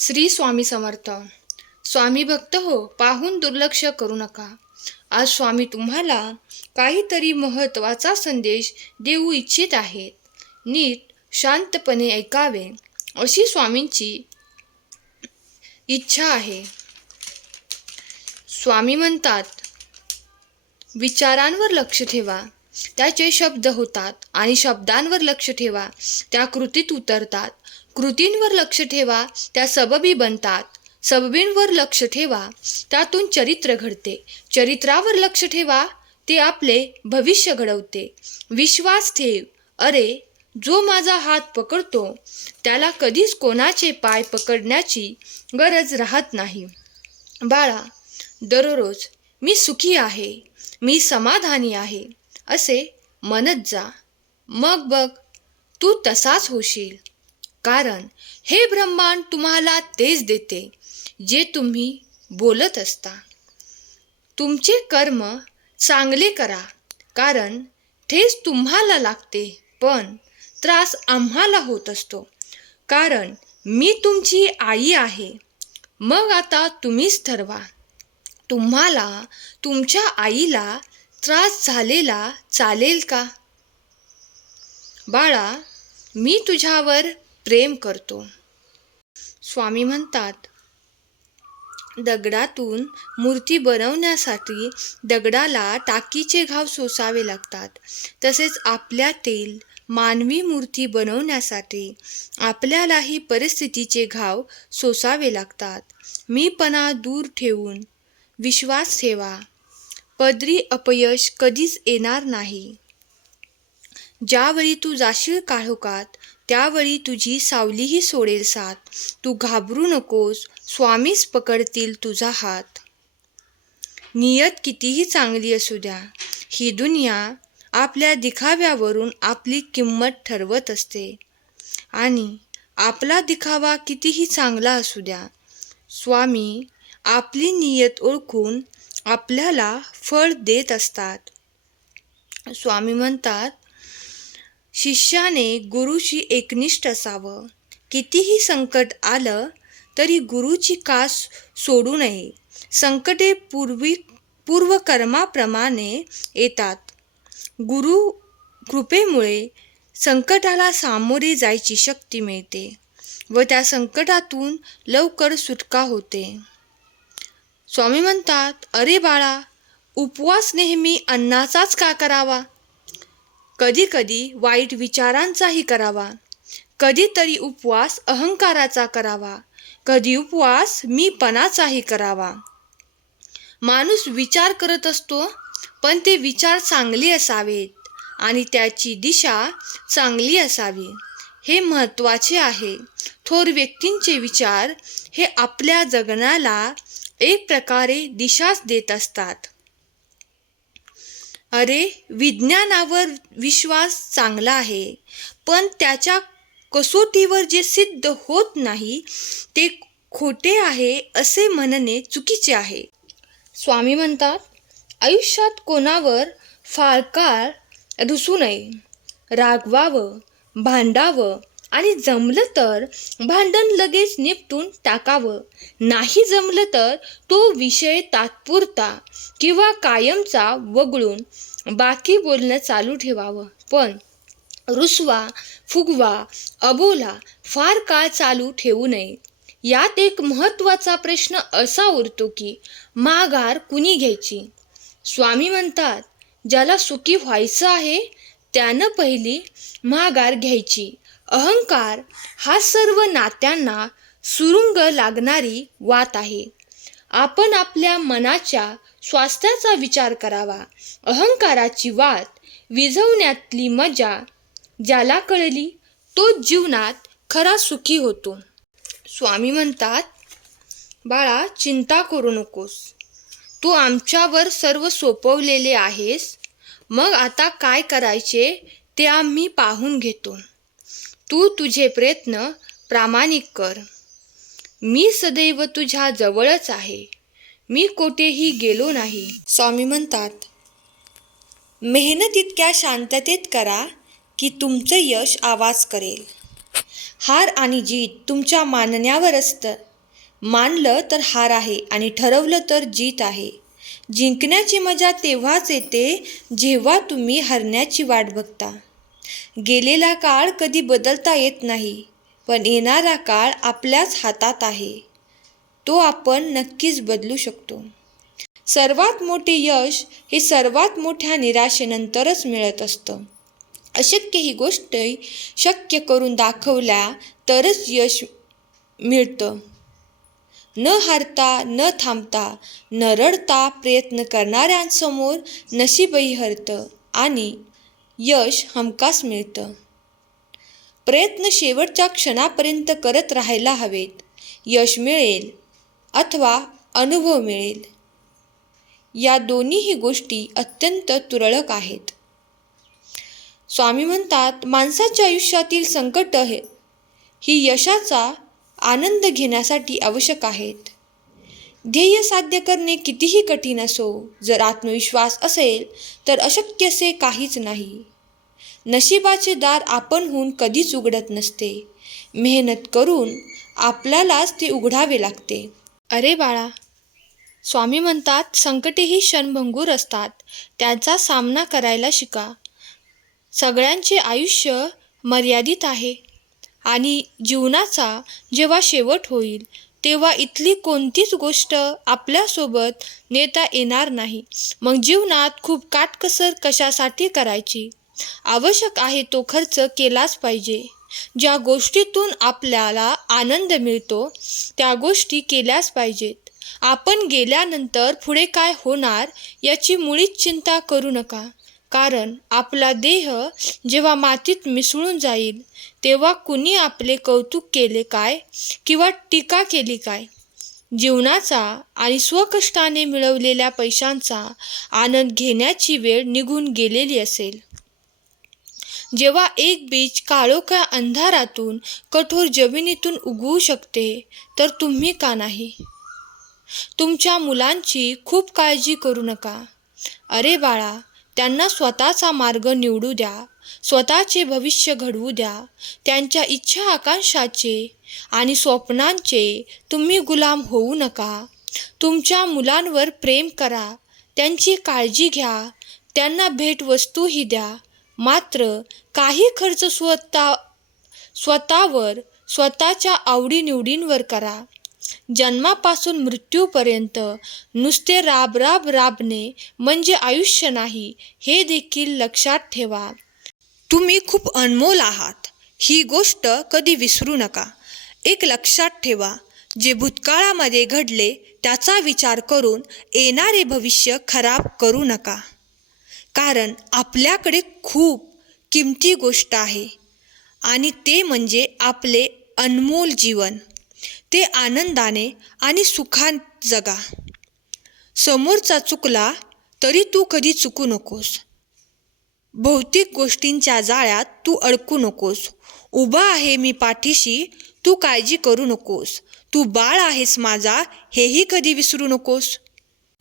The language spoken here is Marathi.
श्री स्वामी समर्थ. स्वामी भक्त हो पाहून दुर्लक्ष करू नका. आज स्वामी तुम्हाला काहीतरी महत्त्वाचा संदेश देऊ इच्छित आहेत. नीट शांतपणे ऐकावे अशी स्वामींची इच्छा आहे. स्वामी म्हणतात विचारांवर लक्ष ठेवा. त्याचे शब्द होतात आणि शब्दांवर लक्ष ठेवा. त्या कृतीत उतरतात. कृतींवर लक्ष ठेवा त्या सबबी बनतात. सबबींवर लक्ष ठेवा त्यातून चरित्र घडते. चरित्रावर लक्ष ठेवा ते आपले भविष्य घडवते. विश्वास ठेव. अरे जो माझा हात पकडतो त्याला कधीच कोणाचे पाय पकडण्याची गरज राहत नाही. बाळा दररोज मी सुखी आहे मी समाधानी आहे. असे म्हणत जा. मग बघ तू तसाच होशील. कारण हे ब्रह्मांड तुम्हाला तेच देते जे तुम्ही बोलत असता. तुमचे कर्म चांगले करा कारण ठेस तुम्हाला लागते पण त्रास आम्हाला होत असतो. कारण मी तुमची आई आहे मग आता तुम्हीच ठरवा. तुम्हाला तुमच्या आईला त्रास झालेला चालेल का? बाळा मी तुझ्यावर प्रेम करतो. स्वामी म्हणतात दगडातून मूर्ती बनवण्यासाठी दगडाला टाकीचे घाव सोसावे लागतात. तसेच आपल्यातील मानवी मूर्ती बनवण्यासाठी आपल्यालाही परिस्थितीचे घाव सोसावे लागतात. मीपणा दूर ठेवून विश्वास ठेवा. पदरी अपयश कधीच येणार नाही. ज्यावेळी तू जाशील काळोखात त्यावेळी तुझी सावलीही सोडेल साथ. तू घाबरू नकोस. स्वामीच पकडतील तुझा हात. नियत कितीही चांगली असू द्या. ही दुनिया आपल्या दिखाव्यावरून आपली किंमत ठरवत असते. आणि आपला दिखावा कितीही चांगला असू द्या. स्वामी आपली नियत ओळखून आपल्याला फळ देत असतात. स्वामी म्हणतात शिष्याने गुरुशी एकनिष्ठ असावं. कितीही संकट आलं तरी गुरुची कास सोडू नये. संकटे पूर्वी पूर्वकर्माप्रमाणे येतात. गुरु कृपेमुळे संकटाला सामोरे जायची शक्ती मिळते व त्या संकटातून लवकर सुटका होते. स्वामी म्हणतात अरे बाळा उपवास नेहमी अन्नाचाच का करावा? कधीकधी वाईट विचारांचाही करावा. कधीतरी उपवास अहंकाराचा करावा. कधी उपवास मीपणाचाही करावा. माणूस विचार करत असतो पण ते विचार चांगले असावेत आणि त्याची दिशा चांगली असावी. हे महत्त्वाचे आहे. थोर व्यक्तींचे विचार हे आपल्या जगण्याला एक प्रकारे दिशाच देत असतात. अरे विज्ञानावर विश्वास चांगला आहे पण त्याच्या कसोटीवर जे सिद्ध होत नाही ते खोटे आहे असे म्हणणे चुकीचे आहे. स्वामी म्हणतात आयुष्यात कोणावर फार काळ रुसू नये. रागवावं भांडावं आणि जमलं तर भांडण लगेच निपटून टाकावं. नाही जमलं तर तो विषय तात्पुरता किंवा कायमचा वगळून बाकी बोलणं चालू ठेवावं. पण रुसवा फुगवा अबोला फार काळ चालू ठेवू नये. यात एक महत्त्वाचा प्रश्न असा उरतो की माघार कुणी घ्यायची? स्वामी म्हणतात ज्याला सुखी व्हायचं आहे त्यानं पहिली माघार घ्यायची. अहंकार हा सर्व नात्यांना सुरुंग लागणारी वात आहे. आपण आपल्या मनाच्या स्वास्थ्याचा विचार करावा. अहंकाराची वात विझवण्यातली मजा ज्याला कळली तो जीवनात खरा सुखी होतो. स्वामी म्हणतात बाळा चिंता करू नकोस. तू आमच्यावर सर्व सोपवलेले आहेस. मग आता काय करायचे ते आम्ही पाहून घेतो. तू तुझे प्रयत्न प्रामाणिक कर. मी सदैव तुझ्या जवळच आहे. मी कोठेही गेलो नाही. स्वामी म्हणतात मेहनत इतक्या शांततेत करा की तुमचं यश आवाज करेल. हार आणि जीत तुमच्या मानण्यावर असतं. मानलं तर हार आहे आणि ठरवलं तर जीत आहे. जिंकण्याची मजा तेव्हाच येते जेव्हा तुम्ही हरण्याची वाट बघता. गेलेला काळ कधी बदलता येत नाही पण येणारा काळ आपल्याच हातात आहे. तो आपण नक्कीच बदलू शकतो. सर्वात मोठे यश हे सर्वात मोठ्या निराशेनंतरच मिळत असतं. अशक्य ही गोष्ट शक्य करून दाखवल्या तरच यश मिळतं. न हारता न थांबता न रडता प्रयत्न करणाऱ्यांसमोर नशीबही हरतं आणि यश हमखास मिळतं. प्रयत्न शेवटच्या क्षणापर्यंत करत राहायला हवेत. यश मिळेल अथवा अनुभव मिळेल. या दोन्हीही गोष्टी अत्यंत तुरळक आहेत. स्वामी म्हणतात माणसाच्या आयुष्यातील संकट हे ही यशाचा आनंद घेण्यासाठी आवश्यक आहेत. ध्येय साध्य करणे कितीही कठीण असो जर आत्मविश्वास असेल तर अशक्यसे काहीच नाही. नशिबाचे दार आपणहून कधीच उघडत नसते. मेहनत करून आपल्यालाच ते उघडावे लागते. अरे बाळा स्वामी म्हणतात संकटेही क्षणभंगूर असतात. त्यांचा सामना करायला शिका. सगळ्यांचे आयुष्य मर्यादित आहे. आणि जीवनाचा जेव्हा शेवट होईल तेव्हा इथली कोणतीच गोष्ट आपल्यासोबत नेता येणार नाही. मग जीवनात खूप काटकसर कशासाठी करायची? आवश्यक आहे तो खर्च केलाच पाहिजे. ज्या गोष्टीतून आपल्याला आनंद मिळतो त्या गोष्टी केल्याच पाहिजेत. आपण गेल्यानंतर पुढे काय होणार याची मुळीच चिंता करू नका. कारण आपला देह जेव्हा मातीत मिसळून जाईल तेव्हा कुणी आपले कौतुक केले काय किंवा टीका केली काय? जीवनाचा आणि स्वकष्टाने मिळवलेल्या पैशांचा आनंद घेण्याची वेळ निघून गेलेली असेल. जेव्हा एक बीज काळोख्या अंधारातून कठोर जमिनीतून उगवू शकते तर तुम्ही का नाही? तुमच्या मुलांची खूप काळजी करू नका. अरे बाळा त्यांना स्वतःचा मार्ग निवडू द्या स्वतःचे भविष्य घडवू द्या त्यांच्या इच्छा आकांक्षाचे आणि स्वप्नांचे तुम्ही गुलाम होऊ नका. तुमच्या मुलांवर प्रेम करा त्यांची काळजी घ्या त्यांना भेटवस्तूही द्या मात्र काही खर्च स्वतः स्वतःवर स्वतःच्या आवडीनिवडींवर करा. जन्मापासून मृत्यूपर्यंत नुसते राब राब राबणे म्हणजे आयुष्य नाही हे देखील लक्षात ठेवा. तुम्ही खूप अनमोल आहात ही गोष्ट कधी विसरू नका. एक लक्षात ठेवा जे भूतकाळामध्ये घडले त्याचा विचार करून येणारे भविष्य खराब करू नका. कारण आपल्याकडे खूप किमती गोष्ट आहे. आणि ते म्हणजे आपले अनमोल जीवन. ते आनंदाने आणि सुखात जगा. समोरचा चुकला तरी तू कधी चुकू नकोस. भौतिक गोष्टींच्या जाळ्यात तू अडकू नकोस. उभा आहे मी पाठीशी तू काळजी करू नकोस. तू बाळ आहेस माझा हेही कधी विसरू नकोस.